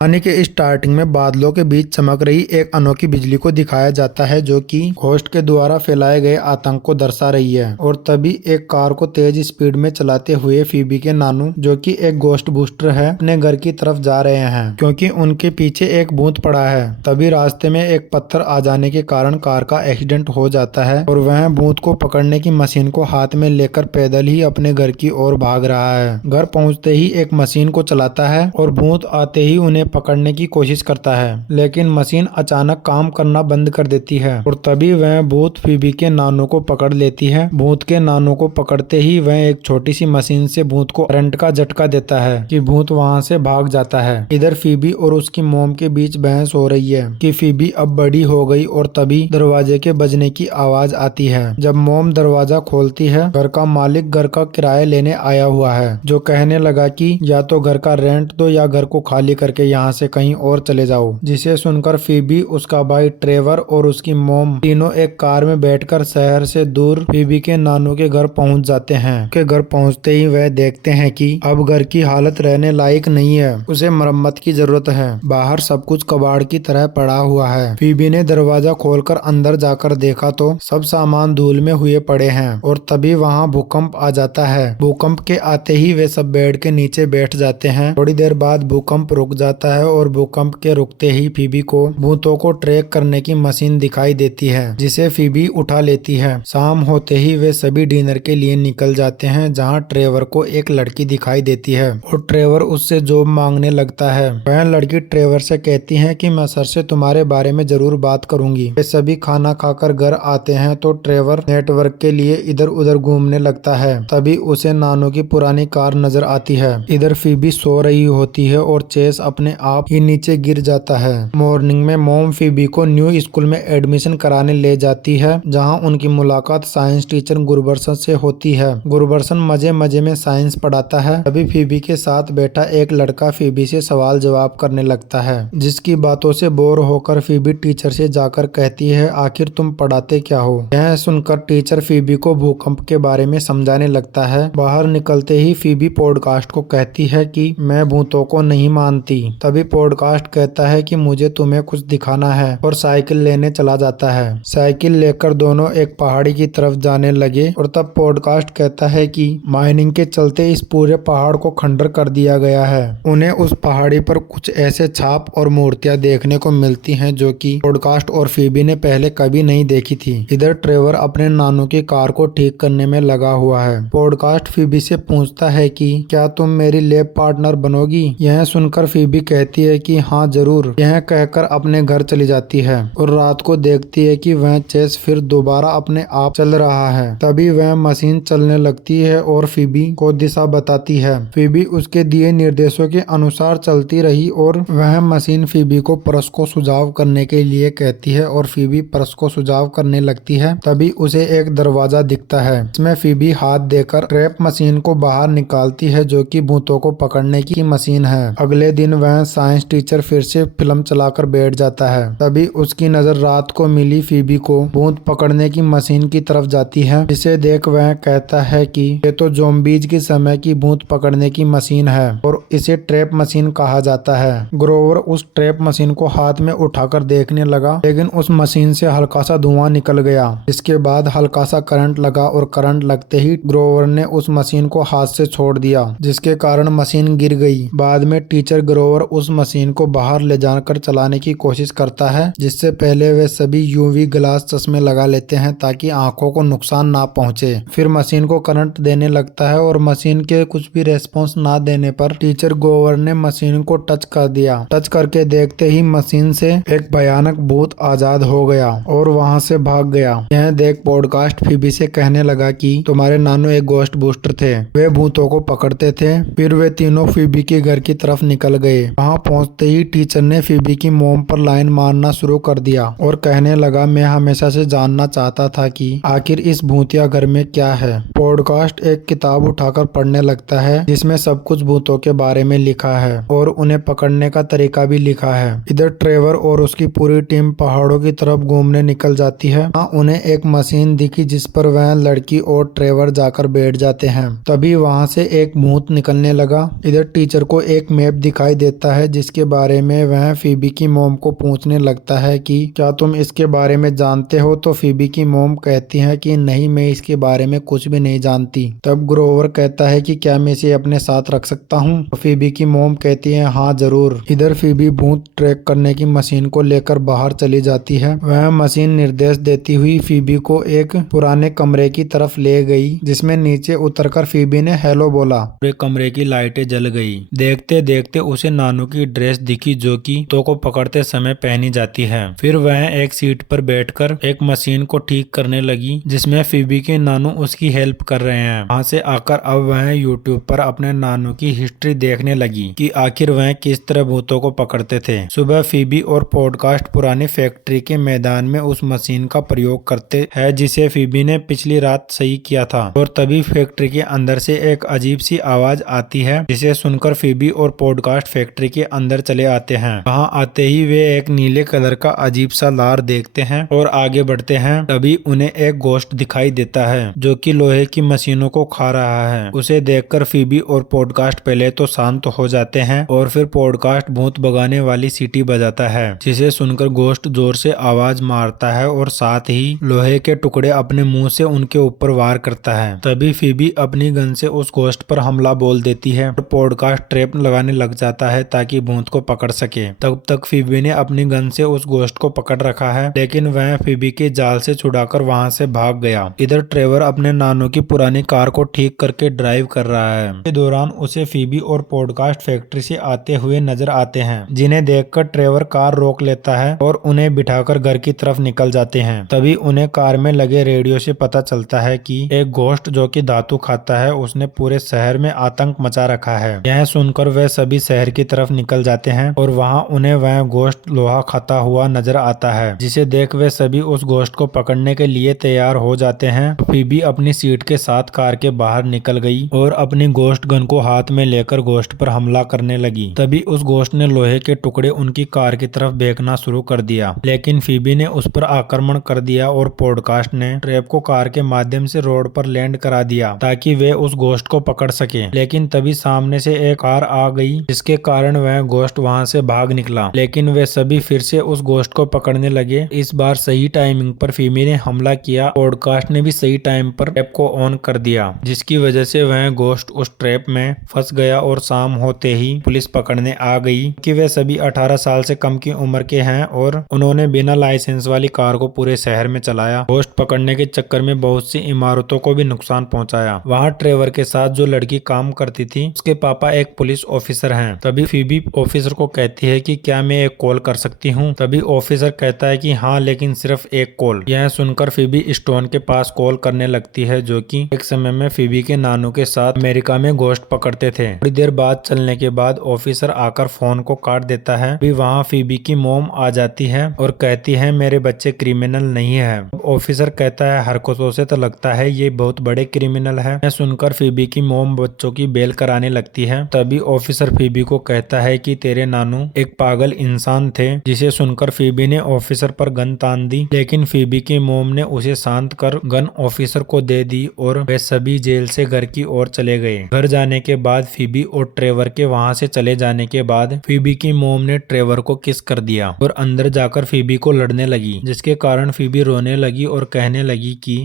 कहानी के स्टार्टिंग में बादलों के बीच चमक रही एक अनोखी बिजली को दिखाया जाता है जो कि घोस्ट के द्वारा फैलाए गए आतंक को दर्शा रही है। और तभी एक कार को तेज स्पीड में चलाते हुए फीबी के नानू जो कि एक घोस्ट बूस्टर है अपने घर की तरफ जा रहे हैं क्योंकि उनके पीछे एक भूत पड़ा है। तभी रास्ते में एक पत्थर आ जाने के कारण कार का एक्सीडेंट हो जाता है और वह भूत को पकड़ने की मशीन को हाथ में लेकर पैदल ही अपने घर की ओर भाग रहा है। घर पहुंचते ही एक मशीन को चलाता है और भूत आते ही उन्हें पकड़ने की कोशिश करता है, लेकिन मशीन अचानक काम करना बंद कर देती है और तभी वह भूत फीबी के नानू को पकड़ लेती है। भूत के नानू को पकड़ते ही वह एक छोटी सी मशीन से भूत को करंट का झटका देता है कि भूत वहां से भाग जाता है। इधर फीबी और उसकी मोम के बीच बहस हो रही है कि फीबी अब बड़ी हो गई और तभी दरवाजे के बजने की आवाज आती है। जब मोम दरवाजा खोलती है, घर का मालिक घर का किराया लेने आया हुआ है जो कहने लगा कि या तो घर का रेंट दो या घर को खाली करके यहाँ से कहीं और चले जाओ। जिसे सुनकर फीबी, उसका भाई ट्रेवर और उसकी मोम तीनों एक कार में बैठकर शहर से दूर फीबी के नानू के घर पहुंच जाते हैं। के घर पहुंचते ही वह देखते हैं कि अब घर की हालत रहने लायक नहीं है, उसे मरम्मत की जरूरत है। बाहर सब कुछ कबाड़ की तरह पड़ा हुआ है। फीबी ने दरवाजा खोलकर अंदर जाकर देखा तो सब सामान धूल में हुए पड़े हैं और तभी वहाँ भूकंप आ जाता है। भूकंप के आते ही वे सब बेड के नीचे बैठ जाते हैं। थोड़ी देर बाद भूकंप रुक जाता है और भूकंप के रुकते ही फीबी को भूतों को ट्रैक करने की मशीन दिखाई देती है जिसे फीबी उठा लेती है। शाम होते ही वे सभी डिनर के लिए निकल जाते हैं जहां ट्रेवर को एक लड़की दिखाई देती है और ट्रेवर उससे जॉब मांगने लगता है। वह लड़की ट्रेवर से कहती है कि मैं सर से तुम्हारे बारे में जरूर बात करूंगी। वे सभी खाना खाकर घर आते हैं तो ट्रेवर नेटवर्क के लिए इधर उधर घूमने लगता है। तभी उसे नानू की पुरानी कार नजर आती है। इधर फीबी सो रही होती है और चेस अपने आप ही नीचे गिर जाता है। मॉर्निंग में मोम फीबी को न्यू स्कूल में एडमिशन कराने ले जाती है जहां उनकी मुलाकात साइंस टीचर गुरबरसन से होती है। गुरबरसन मजे मजे में साइंस पढ़ाता है। तभी फीबी के साथ बैठा एक लड़का फीबी से सवाल जवाब करने लगता है जिसकी बातों से बोर होकर फीबी टीचर से जाकर कहती है आखिर तुम पढ़ाते क्या हो। यह सुनकर टीचर फीबी को भूकंप के बारे में समझाने लगता है। बाहर निकलते ही फीबी पॉडकास्ट को कहती है कि मैं भूतों को नहीं मानती। तभी पॉडकास्ट कहता है कि मुझे तुम्हें कुछ दिखाना है और साइकिल लेने चला जाता है। साइकिल लेकर दोनों एक पहाड़ी की तरफ जाने लगे और तब पॉडकास्ट कहता है कि माइनिंग के चलते इस पूरे पहाड़ को खंडर कर दिया गया है। उन्हें उस पहाड़ी पर कुछ ऐसे छाप और मूर्तियां देखने को मिलती हैं जो कि पॉडकास्ट और फीबी ने पहले कभी नहीं देखी थी। इधर ट्रेवर अपने नानू की कार को ठीक करने में लगा हुआ है। पॉडकास्ट फीबी से पूछता है कि क्या तुम मेरी लैब पार्टनर बनोगी। यह सुनकर फीबी कहती है कि हाँ जरूर। यह कहकर अपने घर चली जाती है और रात को देखती है कि वह चेस फिर दोबारा अपने आप चल रहा है। तभी वह मशीन चलने लगती है और फीबी को दिशा बताती है। फीबी उसके दिए निर्देशों के अनुसार चलती रही और वह मशीन फीबी को परस को सुझाव करने के लिए कहती है और फीबी परस को सुझाव करने लगती है। तभी उसे एक दरवाजा दिखता है इसमें फीबी हाथ देकर ट्रैप मशीन को बाहर निकालती है जो कि भूतों को पकड़ने की मशीन है। अगले दिन वह साइंस टीचर फिर से फिल्म चलाकर बैठ जाता है। तभी उसकी नजर रात को मिली फीबी को भूत पकड़ने की मशीन की तरफ जाती है जिसे देख वह कहता है कि ये तो ज़ॉम्बीज के समय की भूत पकड़ने की मशीन है और इसे ट्रैप मशीन कहा जाता है। ग्रोवर उस ट्रैप मशीन को हाथ में उठाकर देखने लगा लेकिन उस मशीन से हल्का सा धुआं निकल गया। इसके बाद हल्का सा करंट लगा और करंट लगते ही ग्रोवर ने उस मशीन को हाथ से छोड़ दिया जिसके कारण मशीन गिर गई। बाद में टीचर ग्रोवर उस मशीन को बाहर ले जाकर चलाने की कोशिश करता है जिससे पहले वे सभी यूवी ग्लास चश्मे लगा लेते हैं ताकि आंखों को नुकसान ना पहुंचे। फिर मशीन को करंट देने लगता है और मशीन के कुछ भी रेस्पॉन्स ना देने पर टीचर ग्रोवर ने मशीन को टच कर दिया। टच करके देखते ही मशीन से एक भयानक भूत आजाद हो गया और वहां से भाग गया। यह देख पॉडकास्ट फीबी से कहने लगा कि तुम्हारे नानू एक घोस्ट बूस्टर थे, वे भूतों को पकड़ते थे। फिर वे तीनों फीबी के घर की तरफ निकल गए। वहां पहुंचते ही टीचर ने फीबी की मोम पर लाइन मारना शुरू कर दिया और कहने लगा मैं हमेशा से जानना चाहता था कि आखिर इस भूतिया घर में क्या है। पॉडकास्ट एक किताब उठाकर पढ़ने लगता है जिसमें सब कुछ भूतों के बारे में लिखा है और उन्हें पकड़ने का तरीका भी लिखा है। इधर ट्रेवर और उसकी पूरी टीम पहाड़ों की तरफ घूमने निकल जाती है। वहाँ उन्हें एक मशीन दिखी जिस पर वह लड़की और ट्रेवर जाकर बैठ जाते हैं। तभी वहाँ से एक भूत निकलने लगा। इधर टीचर को एक मैप दिखाई देता आता है जिसके बारे में वह फीबी की मॉम को पूछने लगता है कि क्या तुम इसके बारे में जानते हो। तो फीबी की मॉम कहती है कि नहीं, मैं इसके बारे में कुछ भी नहीं जानती। तब ग्रोवर कहता है कि क्या मैं इसे अपने साथ रख सकता हूँ। तो फीबी की मॉम कहती है हाँ जरूर। इधर फीबी भूत ट्रैक करने की मशीन को लेकर बाहर चली जाती है। वह मशीन निर्देश देती हुई फीबी को एक पुराने कमरे की तरफ ले गई जिसमें नीचे उतरकर फीबी ने हेलो बोला। पूरे कमरे की लाइटें जल गई। देखते देखते उसे नानू की ड्रेस दिखी जो कि तो को पकड़ते समय पहनी जाती है। फिर वह एक सीट पर बैठकर एक मशीन को ठीक करने लगी जिसमें फीबी के नानू उसकी हेल्प कर रहे हैं। वहाँ से आकर अब वह यूट्यूब पर अपने नानू की हिस्ट्री देखने लगी कि आखिर वह किस तरह भूतों को पकड़ते थे। सुबह फीबी और पॉडकास्ट पुरानी फैक्ट्री के मैदान में उस मशीन का प्रयोग करते हैं जिसे फीबी ने पिछली रात सही किया था। और तभी फैक्ट्री के अंदर से एक अजीब सी आवाज आती है जिसे सुनकर फीबी और पॉडकास्ट फैक्ट्री के अंदर चले आते हैं। वहाँ आते ही वे एक नीले कलर का अजीब सा लार देखते हैं और आगे बढ़ते हैं। तभी उन्हें एक गोश्त दिखाई देता है जो कि लोहे की मशीनों को खा रहा है। उसे देखकर फीबी और पॉडकास्ट पहले तो शांत हो जाते हैं और फिर पॉडकास्ट भूत भगाने वाली सीटी बजाता है जिसे सुनकर गोश्त जोर से आवाज मारता है और साथ ही लोहे के टुकड़े अपने मुंह से उनके ऊपर वार करता है। तभी फीबी अपनी गन से उस गोश्त पर हमला बोल देती है और पॉडकास्ट ट्रैप लगाने लग जाता है ताकि भूत को पकड़ सके। तब तक फीबी ने अपनी गन से उस गोश्त को पकड़ रखा है लेकिन वह फीबी के जाल से छुड़ाकर वहां से भाग गया। इधर ट्रेवर अपने नानू की पुरानी कार को ठीक करके ड्राइव कर रहा है। इस दौरान उसे फीबी और पॉडकास्ट फैक्ट्री से आते हुए नजर आते हैं जिन्हें देखकर ट्रेवर कार रोक लेता है और उन्हें बिठाकर घर की तरफ निकल जाते हैं। तभी उन्हें कार में लगे रेडियो से पता चलता है कि एक गोश्त जो कि धातु खाता है उसने पूरे शहर में आतंक मचा रखा है। यह सुनकर वे सभी शहर की तरफ निकल जाते हैं और वहां उन्हें वह गोश्त लोहा खाता हुआ नजर आता है जिसे देख वे सभी उस गोश्त को पकड़ने के लिए तैयार हो जाते हैं। फीबी अपनी सीट के साथ कार के बाहर निकल गई और अपनी गोश्त गन को हाथ में लेकर गोश्त पर हमला करने लगी। तभी उस गोश्त ने लोहे के टुकड़े उनकी कार की तरफ फेंकना शुरू कर दिया लेकिन फीबी ने उस पर आक्रमण कर दिया और पॉडकास्ट ने ट्रैप को कार के माध्यम से रोड पर लैंड करा दिया ताकि वे उस गोश्त को पकड़ सके। लेकिन तभी सामने से एक कार आ गई जिसके कारण वह गोश्त वहां से भाग निकला लेकिन वे सभी फिर से उस गोश्त को पकड़ने लगे। इस बार सही टाइमिंग पर फीबी ने हमला किया। पॉडकास्ट ने भी सही टाइम पर ट्रैप को ऑन कर दिया जिसकी वजह से वह गोश्त उस ट्रैप में फंस गया और शाम होते ही पुलिस पकड़ने आ गई कि वे सभी 18 साल से कम की उम्र के हैं और उन्होंने बिना लाइसेंस वाली कार को पूरे शहर में चलाया। गोश्त पकड़ने के चक्कर में बहुत सी इमारतों को भी नुकसान पहुंचाया। वहां ट्रेवर के साथ जो लड़की काम करती थी उसके पापा एक पुलिस ऑफिसर हैं। तभी फीबी ऑफिसर को कहती है कि क्या मैं एक कॉल कर सकती हूँ। तभी ऑफिसर कहता है कि हाँ लेकिन सिर्फ एक कॉल। यह सुनकर फीबी स्टोन के पास कॉल करने लगती है जो कि एक समय में फीबी के नानू के साथ अमेरिका में गोश्त पकड़ते थे। थोड़ी देर बाद चलने के बाद ऑफिसर आकर फोन को काट देता है। भी वहाँ फीबी की मॉम आ जाती है और कहती है मेरे बच्चे क्रिमिनल नहीं है। ऑफिसर कहता है हरकतों से तो लगता है ये बहुत बड़े क्रिमिनल है। यह सुनकर फीबी की मॉम बच्चों की बेल कराने लगती है। तभी ऑफिसर फीबी को कहता है कि तेरे नानू एक पागल इंसान थे। जिसे सुनकर फीबी ने ऑफिसर पर गन तान दी लेकिन फीबी की मॉम ने उसे शांत कर गन ऑफिसर को दे दी और वे सभी जेल से घर की ओर चले गए। घर जाने के बाद फीबी और ट्रेवर के वहां से चले जाने के बाद फीबी की मॉम ने ट्रेवर को किस कर दिया और अंदर जाकर फीबी को लड़ने लगी जिसके कारण फीबी रोने लगी और कहने लगी कि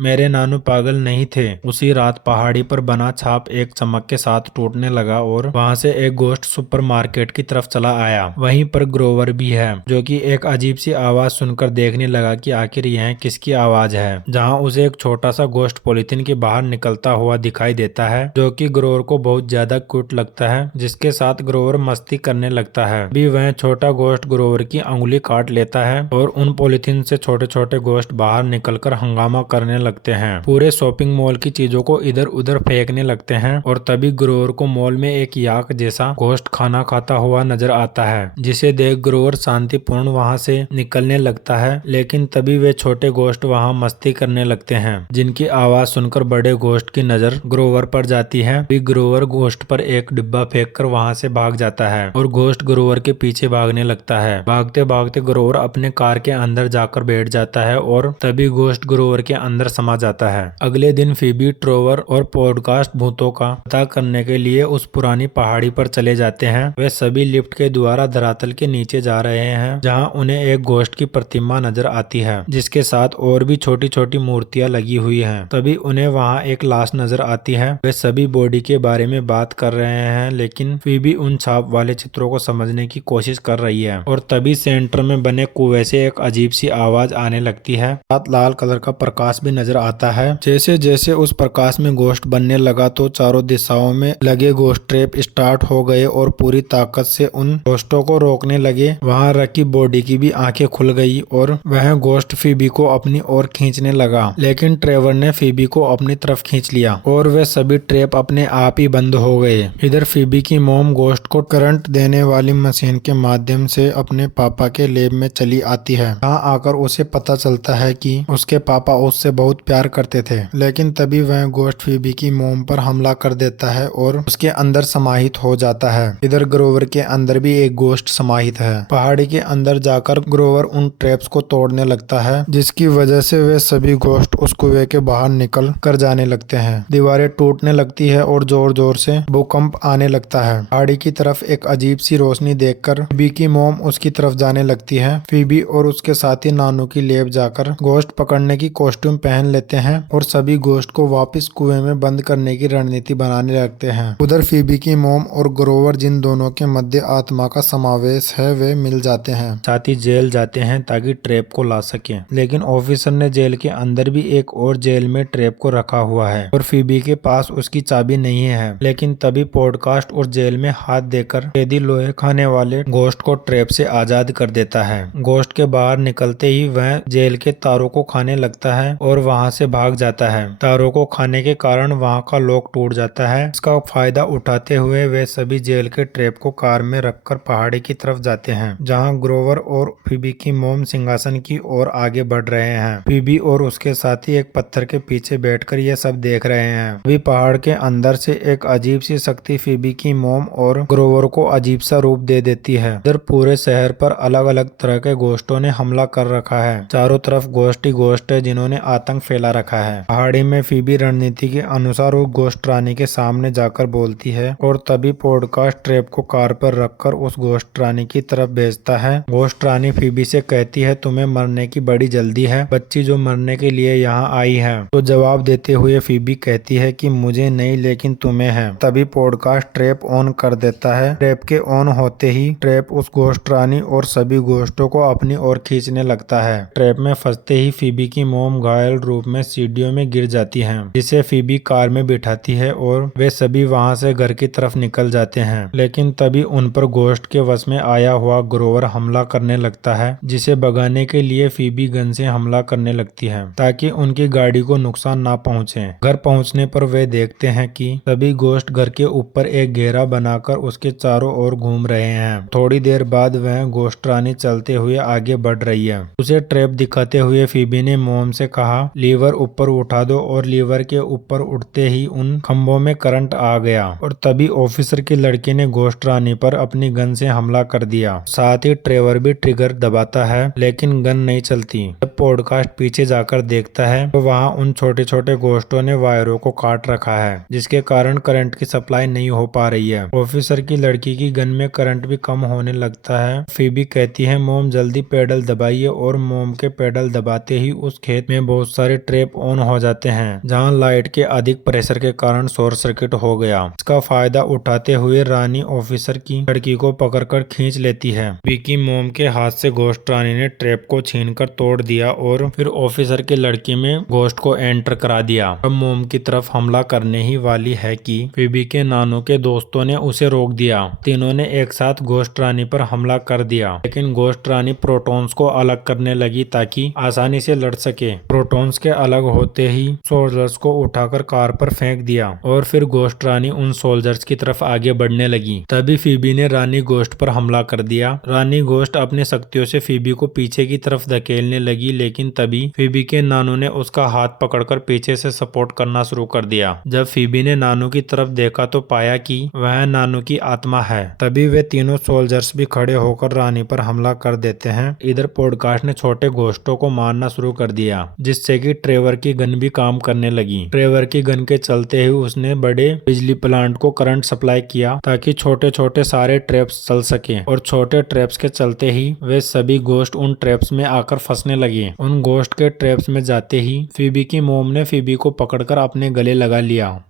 मेरे नानू पागल नहीं थे। उसी रात पहाड़ी पर बना छाप एक चमक के साथ टूटने लगा और वहां से एक गोश्त सुपरमार्केट की तरफ चला आया। वहीं पर ग्रोवर भी है जो कि एक अजीब सी आवाज सुनकर देखने लगा कि आखिर यह किसकी आवाज है। जहां उसे एक छोटा सा गोश्त पॉलिथीन के बाहर निकलता हुआ दिखाई देता है जो कि ग्रोवर को बहुत ज्यादा क्यूट लगता है जिसके साथ ग्रोवर मस्ती करने लगता है। भी वह छोटा गोश्त ग्रोवर की अंगुली काट लेता है और उन पॉलिथीन से छोटे छोटे गोश्त बाहर निकलकर हंगामा करने लगते हैं। पूरे शॉपिंग मॉल की चीजों को इधर उधर फेंकने लगते हैं और तभी ग्रोवर को मॉल में एक याक जैसा गोश्त खाना खाता हुआ नजर आता है जिसे देख ग्रोवर शांतिपूर्ण वहां से निकलने लगता है। लेकिन तभी वे छोटे गोश्त वहां मस्ती करने लगते हैं जिनकी आवाज सुनकर बड़े गोश्त की नजर ग्रोवर पर जाती है। भी ग्रोवर गोश्त पर एक डिब्बा फेंककर वहां से भाग जाता है और गोश्त ग्रोवर के पीछे भागने लगता है। भागते भागते ग्रोवर अपने कार के अंदर जाकर बैठ जाता है और तभी गोश्त ग्रोवर के अंदर समा जाता है। अगले दिन फीबी ट्रेवर और पॉडकास्ट भूतों का पता करने के लिए उस पुरानी पहाड़ी पर चले जाते हैं वे सभी लिफ्ट के द्वारा धरातल के नीचे जा रहे हैं, जहां उन्हें एक घोस्ट की प्रतिमा नजर आती है जिसके साथ और भी छोटी छोटी मूर्तियां लगी हुई हैं। तभी उन्हें वहां एक लाश नजर आती है। वे सभी बॉडी के बारे में बात कर रहे हैं, लेकिन फीबी उन छाप वाले चित्रों को समझने की कोशिश कर रही है। और तभी सेंटर में बने कुएं से एक अजीब सी आवाज आने लगती है। साथ लाल कलर का प्रकाश भी नजर आता है। जैसे जैसे उस प्रकाश में घोस्ट बनने लगा तो चारों दिशाओं में लगे घोस्ट ट्रैप स्टार्ट हो गए और पूरी ताकत से उन घोस्टों को रोकने लगे। वहां रखी बॉडी की भी आंखें खुल गई और वह घोस्ट फीबी को अपनी ओर खींचने लगा, लेकिन ट्रेवर ने फीबी को अपनी तरफ खींच लिया और वे सभी ट्रैप अपने आप ही बंद हो गए। इधर फीबी की मॉम घोस्ट को करंट देने वाली मशीन के माध्यम से अपने पापा के लैब में चली आती है। यहाँ आकर उसे पता चलता है कि उसके पापा उससे बहुत प्यार करते थे, लेकिन तभी वह घोस्ट फीबी की मॉम पर हमला कर देता है और उसके अंदर समाहित हो जाता है। इधर ग्रोवर के अंदर भी एक घोस्ट समाहित है। पहाड़ी के अंदर जाकर ग्रोवर उन ट्रैप्स को तोड़ने लगता है, जिसकी वजह से वे सभी घोस्ट उस कुएं के बाहर निकल कर जाने लगते हैं। दीवारें टूटने लगती है और जोर जोर से भूकंप आने लगता है। पहाड़ी की तरफ एक अजीब सी रोशनी देखकर फीबी की मॉम उसकी तरफ जाने लगती है। फीबी और उसके साथी नानू की लैब जाकर घोस्ट पकड़ने की कॉस्ट्यूम पहन लेते हैं और सभी घोस्ट को वापस कुएं में बंद करने की रणनीति बनाने लगते हैं। उधर फीबी की मॉम और ग्रोवर, जिन दोनों के मध्य आत्मा का समावेश है, वे मिल जाते हैं। साथ ही जेल जाते हैं ताकि ट्रैप को ला सके, लेकिन ऑफिसर ने जेल के अंदर भी एक और जेल में ट्रैप को रखा हुआ है और फीबी के पास उसकी चाबी नहीं है। लेकिन तभी पॉडकास्ट और जेल में हाथ देकर कैदी लोहे खाने वाले घोस्ट को ट्रैप से आजाद कर देता है। घोस्ट के बाहर निकलते ही वह जेल के तारों को खाने लगता है और वहां से भाग जाता है। तारों को खाने के कारण वहां का लॉक टूट जाता है। इसका फायदा उठाते हुए वे सभी जेल के ट्रैप को कार में रखकर पहाड़ी की तरफ जाते हैं, जहां ग्रोवर और फीबी की मॉम सिंहासन की ओर आगे बढ़ रहे हैं। फीबी और उसके साथी एक पत्थर के पीछे बैठकर ये सब देख रहे हैं। अभी पहाड़ के अंदर से एक अजीब सी शक्ति फीबी की मॉम और ग्रोवर को अजीब सा रूप दे देती है। इधर पूरे शहर पर अलग अलग तरह के घोस्टों ने हमला कर रखा है। चारों तरफ घोस्ट ही घोस्ट है जिन्होंने आतंक फैला रखा है। पहाड़ी में फीबी रणनीति के अनुसार वो घोस्ट रानी के सामने जाकर बोलती है और तभी पॉडकास्ट ट्रैप को कार पर रखकर उस घोस्ट रानी की तरफ भेजता है। घोस्ट रानी फीबी से कहती है, तुम्हें मरने की बड़ी जल्दी है, बच्ची जो मरने के लिए यहाँ आई है। तो जवाब देते हुए फीबी कहती है कि मुझे नहीं लेकिन तुम्हें है। तभी पॉडकास्ट ट्रैप ऑन कर देता है। ट्रैप के ऑन होते ही ट्रैप उस घोस्ट रानी और सभी घोस्टों को अपनी ओर खींचने लगता है। ट्रैप में फंसते ही फीबी की मॉम घायल रूप में सीढ़ियों में गिर जाती है, जिसे फीबी कार में बिठाती है और वे सभी वहां से घर की तरफ निकल जाते हैं। लेकिन तभी उन पर घोस्ट के वश में आया हुआ ग्रोवर हमला करने लगता है, जिसे भगाने के लिए फीबी गन से हमला करने लगती है ताकि उनकी गाड़ी को नुकसान ना पहुंचे। घर पहुंचने पर वे देखते हैं कि सभी घोस्ट घर के ऊपर एक घेरा बनाकर उसके चारों ओर घूम रहे हैं। थोड़ी देर बाद वह घोस्ट रानी चलते हुए आगे बढ़ रही है। उसे ट्रैप दिखाते हुए फीबी ने मॉम से कहा, लीवर ऊपर उठा दो, और लीवर के ऊपर उठते ही उन खंभों में करंट आ गया और तभी ऑफिसर की लड़की ने घोस्ट रानी पर अपनी गन से हमला कर दिया। साथ ही ट्रेवर भी ट्रिगर दबाता है, लेकिन गन नहीं चलती। जब पॉडकास्ट पीछे जाकर देखता है तो वहाँ उन छोटे छोटे घोस्टों ने वायरों को काट रखा है, जिसके कारण करंट की सप्लाई नहीं हो पा रही है। ऑफिसर की लड़की की गन में करंट भी कम होने लगता है। फीबी कहती है, मोम जल्दी पेडल दबाइए, और मोम के पेडल दबाते ही उस खेत में बहुत सारे ट्रैप ऑन हो जाते हैं, जहां लाइट के अधिक प्रेशर के कारण शॉर्ट सर्किट हो गया। इसका फायदा उठाते हुए रानी ऑफिसर की लड़की को पकड़कर खींच लेती है। विकी मोम के हाथ से घोस्ट रानी ने ट्रैप को छीनकर तोड़ दिया और फिर ऑफिसर की लड़की में घोस्ट को एंटर करा दिया। अब मोम की तरफ हमला करने ही वाली है कि फीबी के नानू के दोस्तों ने उसे रोक दिया। तीनों ने एक साथ घोस्ट रानी पर हमला कर दिया, लेकिन घोस्ट रानी प्रोटॉन्स को अलग करने लगी ताकि आसानी से लड़ सके। प्रोटॉन्स के अलग होते ही सोल्जर्स को उठाकर कार पर फेंक दिया और फिर घोस्ट रानी उन सोल्जर्स की तरफ आगे बढ़ने लगी। तभी फीबी ने रानी घोस्ट पर हमला कर दिया। रानी घोस्ट अपने शक्तियों से फीबी को पीछे की तरफ धकेलने लगी, लेकिन तभी फीबी के नानू ने उसका हाथ पकड़कर पीछे से सपोर्ट करना शुरू कर दिया। जब फीबी ने नानू की तरफ देखा तो पाया कि वह नानू की आत्मा है। तभी वे तीनों सोल्जर्स भी खड़े होकर रानी पर हमला कर देते हैं। इधर पॉडकास्ट ने छोटे घोस्टों को मारना शुरू कर दिया, जिससे कि ट्रेवर की गन भी काम करने लगी। ट्रेवर की गन के चलते ही उसने बड़े बिजली प्लांट को करंट सप्लाई किया ताकि छोटे छोटे सारे ट्रैप्स चल सके, और छोटे ट्रैप्स के चलते ही वे सभी घोस्ट उन ट्रैप्स में आकर फंसने लगे। उन घोस्ट के ट्रैप्स में जाते ही फीबी की मॉम ने फीबी को पकड़कर अपने गले लगा लिया।